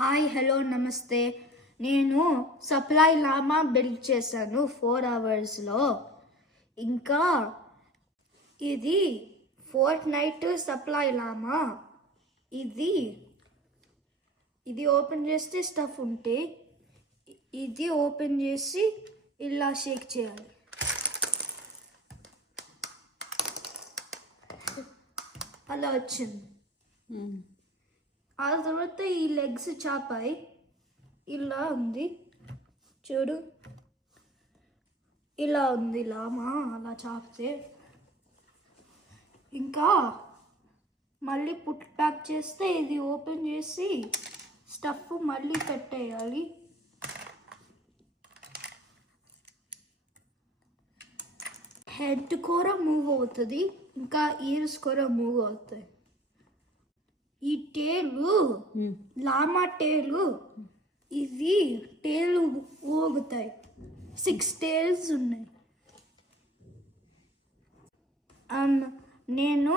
Hi hello నమస్తే. నేను supply లామా బిల్డ్ చేశాను 4 అవర్స్లో. ఇంకా ఇది ఫోర్ట్ నైట్ సప్లై లామా. ఇది ఓపెన్ చేస్తే స్టఫ్ ఉంటే ఇది ఓపెన్ చేసి ఇలా షేక్ చేయాలి. అలా వచ్చింది. ఆ తర్వాత ఈ లెగ్స్ చాపాయి ఇలా ఉంది చూడు, ఇలా ఉంది లామా. అలా చాపితే ఇంకా మళ్ళీ పుట్ ప్యాక్ చేస్తే ఇది ఓపెన్ చేసి స్టఫ్ మళ్ళీ పెట్టేయాలి. హెడ్ కూడా మూవ్ అవుతుంది, ఇంకా ఇయర్స్ కూడా మూవ్ అవుతాయి. ఈ టేలు లామా టేలు, ఇది టేలు ఊగుతాయి. 6 టేల్స్ ఉన్నాయి. నేను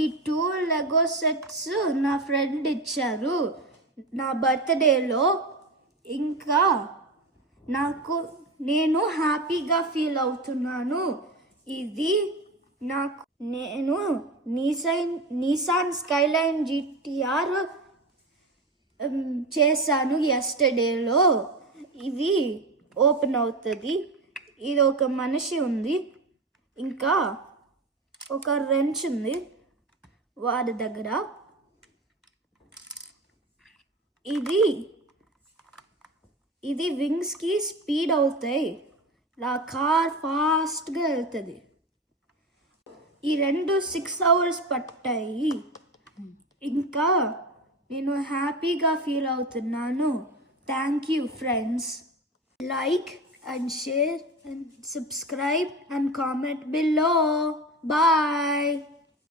ఈ 2 లెగో సెట్స్ నా ఫ్రెండ్ ఇచ్చారు నా బర్త్డేలో. ఇంకా నేను హ్యాపీగా ఫీల్ అవుతున్నాను. ఇది నేను నిసాన్ స్కైలైన్ GTR చేశాను ఎస్టర్డేలో. ఇది ఓపెన్ అవుతుంది. ఇది ఒక మనిషి ఉంది, ఇంకా ఒక రెంచ్ ఉంది వాడి దగ్గర. ఇది వింగ్స్కి స్పీడ్ అవుతాయి, ఇలా కార్ ఫాస్ట్గా వెళ్తుంది. ఈ 6 అవర్స్ పట్టాయి. ఇంకా నేను హ్యాపీగా ఫీల్ అవుతున్నాను. Thank you friends. Like and share and subscribe and comment below. Bye.